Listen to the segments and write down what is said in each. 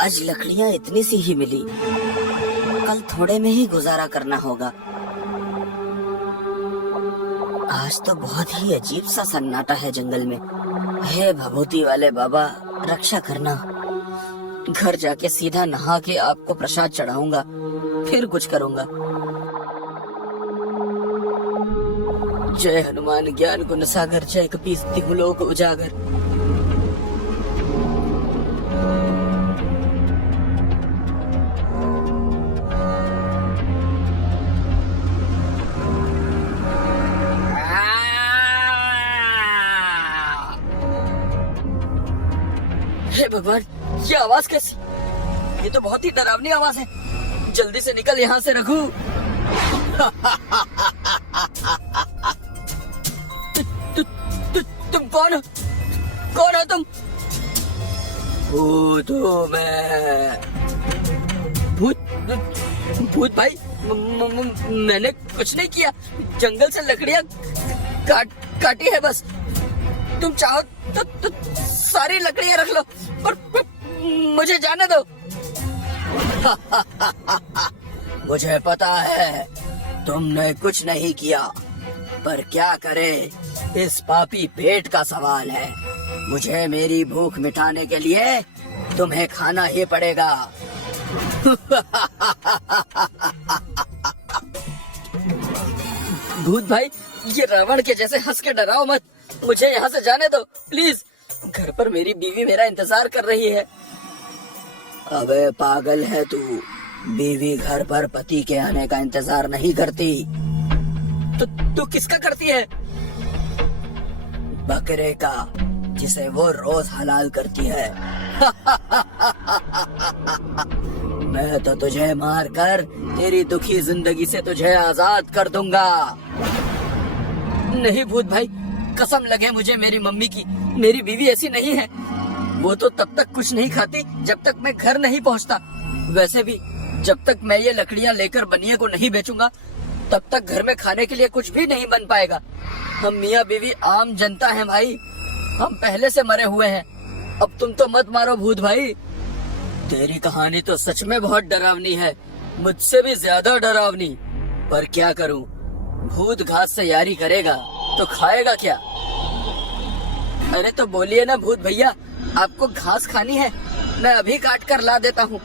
आज लकड़ियाँ इतनी सी ही मिली, कल थोड़े में ही गुजारा करना होगा। आज तो बहुत ही अजीब सा सन्नाटा है जंगल में। हे भभूति वाले बाबा, रक्षा करना। घर जाके सीधा नहा के आपको प्रसाद चढ़ाऊंगा, फिर कुछ करूंगा। जय हनुमान ज्ञान गुण सागर, जय कपीस तिहु लोक उजागर। हे भगवान, ये आवाज कैसी? ये तो बहुत ही डरावनी आवाज है। जल्दी से निकल यहाँ से रघु। तुम कौन हो? कौन हो तुम? भूत हूँ मैं। भूत भाई, मैंने कुछ नहीं किया। जंगल से लकड़ियाँ काटी है बस। तुम चाहो तो सारी लकड़ियाँ रख लो, पर मुझे जाने दो। मुझे पता है तुमने कुछ नहीं किया, पर क्या करे, इस पापी पेट का सवाल है। मुझे मेरी भूख मिटाने के लिए तुम्हें खाना ही पड़ेगा। भूत भाई, ये रावण के जैसे हंस के डराओ मत। मुझे यहाँ से जाने दो प्लीज। घर पर मेरी बीवी मेरा इंतजार कर रही है। अबे पागल है तू, बीवी घर पर पति के आने का इंतजार नहीं करती। तो तू किसका करती है? बकरे का, जिसे वो रोज हलाल करती है। मैं तो तुझे मारकर तेरी दुखी जिंदगी से तुझे आजाद कर दूंगा। नहीं भूत भाई, कसम लगे मुझे मेरी मम्मी की, मेरी बीवी ऐसी नहीं है। वो तो तब तक कुछ नहीं खाती जब तक मैं घर नहीं पहुंचता। वैसे भी जब तक मैं ये लकड़ियां लेकर बनिए को नहीं बेचूंगा, तब तक घर में खाने के लिए कुछ भी नहीं बन पाएगा। हम मियाँ बीवी आम जनता हैं भाई, हम पहले से मरे हुए हैं। अब तुम तो मत मारो भूत भाई। तेरी कहानी तो सच में बहुत डरावनी है, मुझसे भी ज्यादा डरावनी। पर क्या करूं, भूत घास से यारी करेगा तो खाएगा क्या? अरे तो बोलिए ना भूत भैया, आपको घास खानी है? मैं अभी काट कर ला देता हूँ,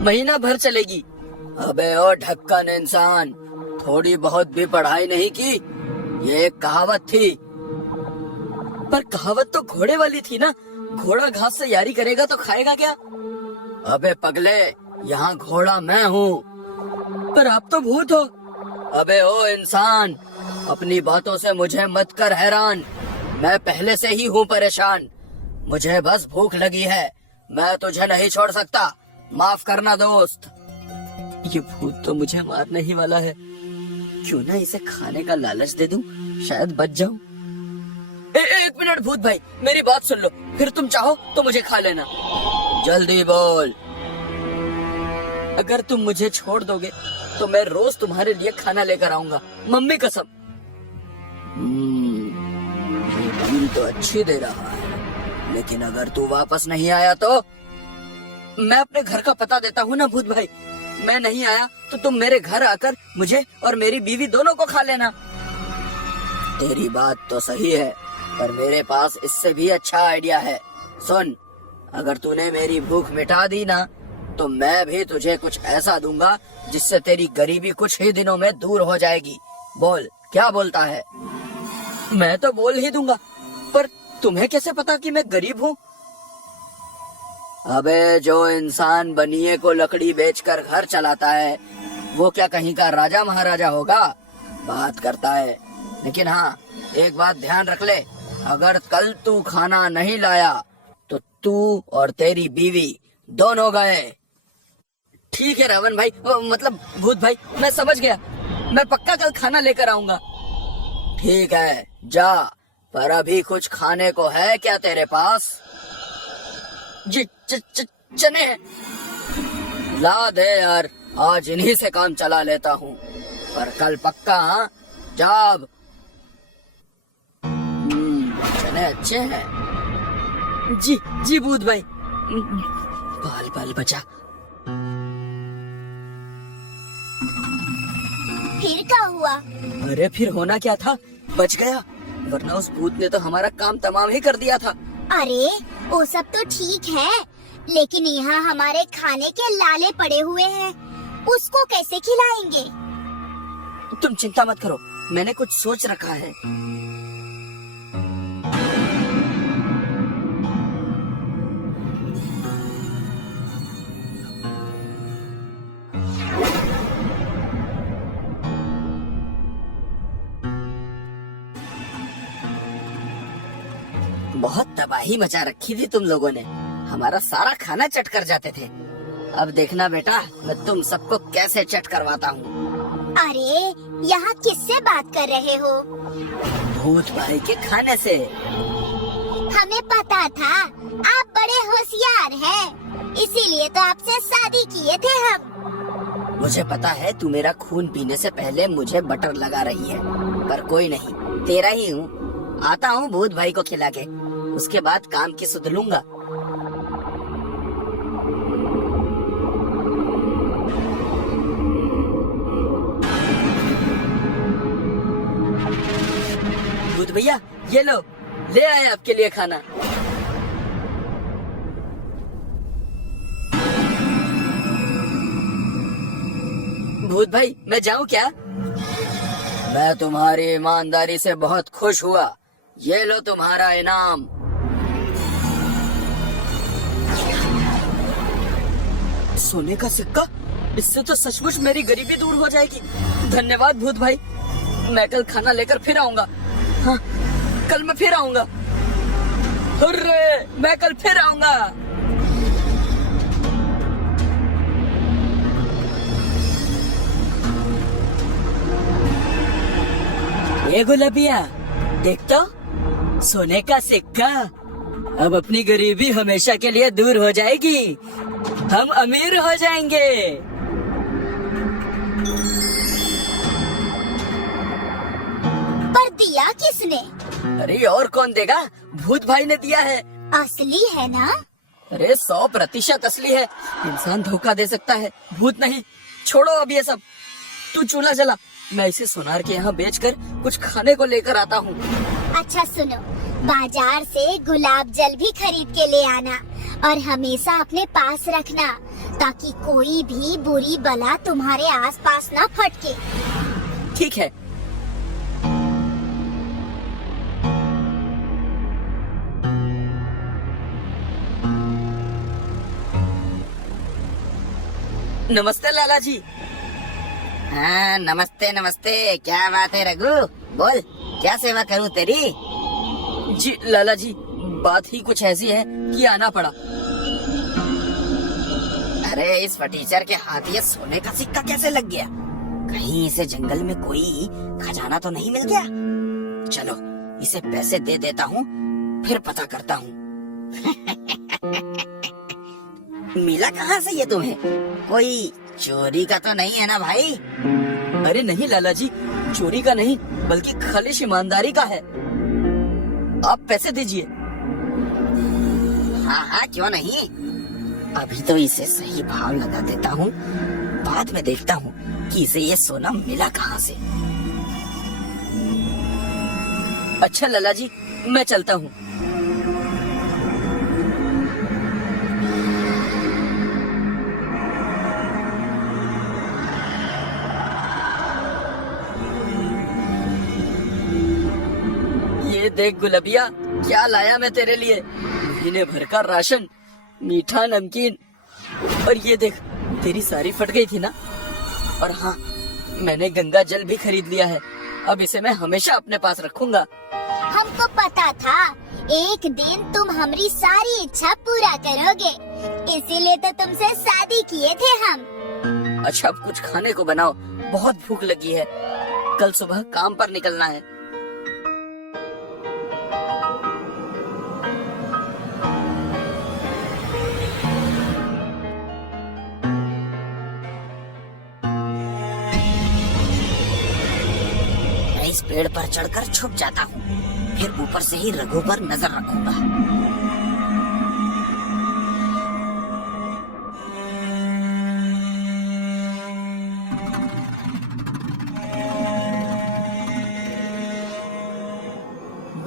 महीना भर चलेगी। अबे ओ ढक्कन इंसान, थोड़ी बहुत भी पढ़ाई नहीं की? ये एक कहावत थी। पर कहावत तो घोड़े वाली थी ना, घोड़ा घास से यारी करेगा तो खाएगा क्या? अबे पगले, यहाँ घोड़ा मैं हूँ। पर आप तो भूत हो। अबे ओ इंसान, अपनी बातों से मुझे मत कर हैरान। मैं पहले से ही हूँ परेशान। मुझे बस भूख लगी है, मैं तुझे नहीं छोड़ सकता। माफ करना दोस्त। ये भूत तो मुझे मारने ही वाला है। क्यों ना इसे खाने का लालच दे दूं, शायद बच जाऊं। एक मिनट भूत भाई, मेरी बात सुन लो, फिर तुम चाहो तो मुझे खा लेना। जल्दी बोल। अगर तुम मुझे छोड़ दोगे तो मैं रोज तुम्हारे लिए खाना लेकर आऊंगा, मम्मी कसम। ये डील तो अच्छी दे रहा है, लेकिन अगर तू वापस नहीं आया तो? मैं अपने घर का पता देता हूँ ना भूत भाई। मैं नहीं आया तो तुम मेरे घर आकर मुझे और मेरी बीवी दोनों को खा लेना। तेरी बात तो सही है, पर मेरे पास इससे भी अच्छा आइडिया है। सुन, अगर तूने मेरी भूख मिटा दी ना, तो मैं भी तुझे कुछ ऐसा दूंगा जिससे तेरी गरीबी कुछ ही दिनों में दूर हो जाएगी। बोल, क्या बोलता है? मैं तो बोल ही दूंगा, पर तुम्हें कैसे पता कि मैं गरीब हूँ? अबे जो इंसान बनिए को लकड़ी बेचकर घर चलाता है, वो क्या कहीं का राजा महाराजा होगा? बात करता है। लेकिन हाँ, एक बात ध्यान रख ले, अगर कल तू खाना नहीं लाया तो तू और तेरी बीवी दोनों गए। ठीक है रावण भाई, मतलब भूत भाई, मैं समझ गया। मैं पक्का कल खाना लेकर आऊंगा। ठीक है, जा। पर अभी कुछ खाने को है क्या तेरे पास? जी चने ला दे यार, आज इन्हीं से काम चला लेता हूँ, पर कल पक्का। हाँ, जाब। चने अच्छे हैं। जी भूत भाई, बाल बाल बचा। फिर क्या हुआ? अरे फिर होना क्या था, बच गया, वरना उस भूत ने तो हमारा काम तमाम ही कर दिया था। अरे वो सब तो ठीक है, लेकिन यहाँ हमारे खाने के लाले पड़े हुए हैं, उसको कैसे खिलाएंगे? तुम चिंता मत करो, मैंने कुछ सोच रखा है। बहुत तबाही मचा रखी थी तुम लोगों ने, हमारा सारा खाना चट कर जाते थे। अब देखना बेटा, मैं तुम सबको कैसे चट करवाता हूँ। अरे यहाँ किससे बात कर रहे हो? भूत भाई के खाने से। हमें पता था आप बड़े होशियार हैं, इसीलिए तो आपसे शादी किए थे हम। मुझे पता है तू मेरा खून पीने से पहले मुझे बटर लगा रही है, पर कोई नहीं, तेरा ही हूँ। आता हूँ भूत भाई को खिला के, उसके बाद काम की सुध लूंगा। भूत भैया ये लो, ले आए आपके लिए खाना। भूत भाई मैं जाऊं क्या? मैं तुम्हारी ईमानदारी से बहुत खुश हुआ, ये लो तुम्हारा इनाम। सोने का सिक्का, इससे तो सचमुच मेरी गरीबी दूर हो जाएगी। धन्यवाद भूत भाई, मैं कल खाना लेकर फिर आऊंगा। हाँ, कल मैं फिर आऊंगा। हुर्रे, मैं कल फिर आऊंगा। ये गुलाबिया देख तो, सोने का सिक्का। अब अपनी गरीबी हमेशा के लिए दूर हो जाएगी, हम अमीर हो जाएंगे। पर दिया किसने? अरे और कौन देगा, भूत भाई ने दिया है। असली है ना? अरे 100% असली है, इंसान धोखा दे सकता है, भूत नहीं। छोड़ो अब ये सब, तू चूल्हा जला, मैं इसे सोनार के यहाँ बेचकर कुछ खाने को लेकर आता हूँ। अच्छा सुनो, बाजार से गुलाब जल भी खरीद के ले आना और हमेशा अपने पास रखना, ताकि कोई भी बुरी बला तुम्हारे आसपास ना फटके। ठीक है। नमस्ते लाला जी। हाँ नमस्ते नमस्ते, क्या बात है रघु, बोल क्या सेवा करूँ तेरी? जी लाला जी, बात ही कुछ ऐसी है कि आना पड़ा। अरे इस फटीचर के हाथ ये सोने का सिक्का कैसे लग गया? कहीं इसे जंगल में कोई खजाना तो नहीं मिल गया? चलो इसे पैसे दे देता हूँ, फिर पता करता हूँ। मिला कहाँ से ये तुम्हें? कोई चोरी का तो नहीं है ना भाई? अरे नहीं लाला जी, चोरी का नहीं, बल्कि खालिश ईमानदारी का है। आप पैसे दीजिए। हाँ हाँ क्यों नहीं, अभी तो इसे सही भाव लगा देता हूँ, बाद में देखता हूँ कि इसे ये सोना मिला कहाँ से। अच्छा लाला जी, मैं चलता हूँ। ये देख गुलबिया, क्या लाया मैं तेरे लिए, महीने भर का राशन, मीठा नमकीन। और ये देख, तेरी साड़ी फट गई थी ना? और हाँ, मैंने गंगा जल भी खरीद लिया है, अब इसे मैं हमेशा अपने पास रखूंगा। हमको पता था एक दिन तुम हमारी सारी इच्छा पूरा करोगे, इसीलिए तो तुमसे शादी किए थे हम। अच्छा अब कुछ खाने को बनाओ, बहुत भूख लगी है, कल सुबह काम पर निकलना है। इस पेड़ पर चढ़कर छुप जाता हूँ, फिर ऊपर से ही रघु पर नजर रखूंगा।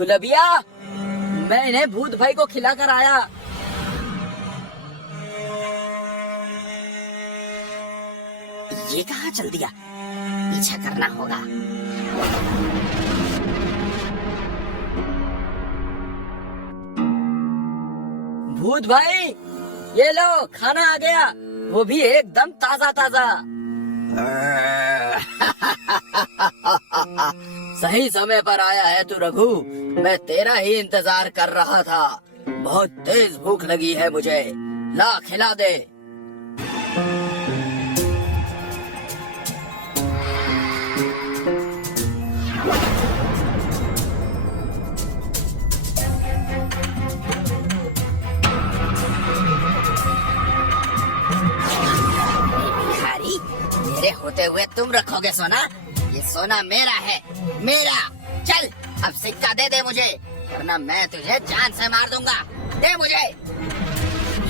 गुलबिया, मैं इन्हें भूत भाई को खिला कर आया। ये कहाँ चल दिया? पीछा करना होगा। भूत भाई, ये लो खाना आ गया, वो भी एकदम ताजा ताजा। सही समय पर आया है तू रघु, मैं तेरा ही इंतजार कर रहा था। बहुत तेज भूख लगी है मुझे, ला खिला दे। भिखारी, मेरे होते हुए तुम रखोगे सोना? ये सोना मेरा है, मेरा। चल अब सिक्का दे दे मुझे, वरना मैं तुझे जान से मार दूंगा। दे मुझे।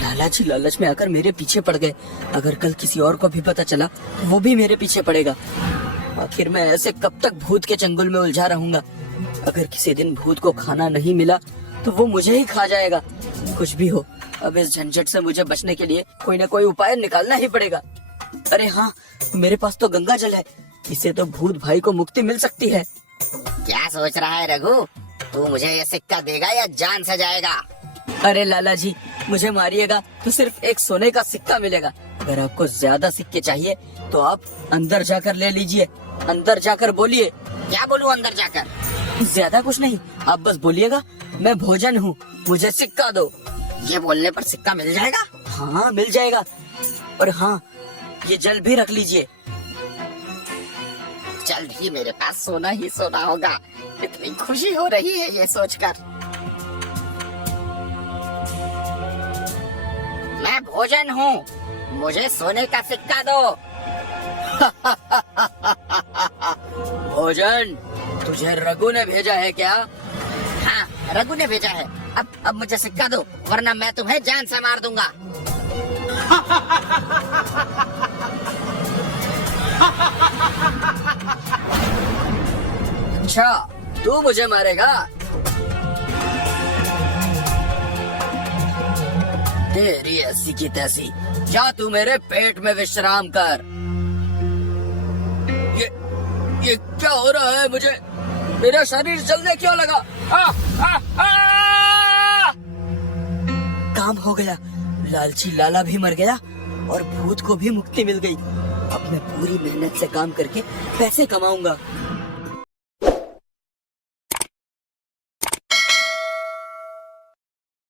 लालच ही लालच में आकर मेरे पीछे पड़ गए। अगर कल किसी और को भी पता चला तो वो भी मेरे पीछे पड़ेगा। आखिर मैं ऐसे कब तक भूत के चंगुल में उलझा रहूंगा? अगर किसी दिन भूत को खाना नहीं मिला तो वो मुझे ही खा जाएगा। कुछ भी हो, अब इस झंझट से मुझे बचने के लिए कोई न कोई उपाय निकालना ही पड़ेगा। अरे हाँ, मेरे पास तो गंगा जल है, इससे तो भूत भाई को मुक्ति मिल सकती है। क्या सोच रहा है रघु? तू मुझे ये सिक्का देगा या जान से जाएगा? अरे लाला जी, मुझे मारिएगा तो सिर्फ एक सोने का सिक्का मिलेगा। अगर आपको ज्यादा सिक्के चाहिए तो आप अंदर जाकर ले लीजिए। अंदर जाकर बोलिए। क्या बोलूं अंदर जाकर? ज्यादा कुछ नहीं, आप बस बोलिएगा, मैं भोजन हूँ, मुझे सिक्का दो। ये बोलने पर सिक्का मिल जाएगा? हाँ मिल जाएगा। और हाँ, ये जल भी रख लीजिए। जल्द ही मेरे पास सोना ही सोना होगा। इतनी खुशी हो रही है ये सोचकर। मैं भोजन हूँ, मुझे सोने का सिक्का दो। भोजन? तुझे रघु ने भेजा है क्या? हाँ, रघु ने भेजा है। अब मुझे सिक्का दो, वरना मैं तुम्हें जान से मार दूंगा। अच्छा, तू मुझे मारेगा? तेरी ऐसी की तैसी, जा तू मेरे पेट में विश्राम कर। ये क्या हो रहा है मुझे? मेरा शरीर जलने क्यों लगा? काम हो गया, लालची लाला भी मर गया और भूत को भी मुक्ति मिल गई। अब मैं पूरी मेहनत से काम करके पैसे कमाऊंगा।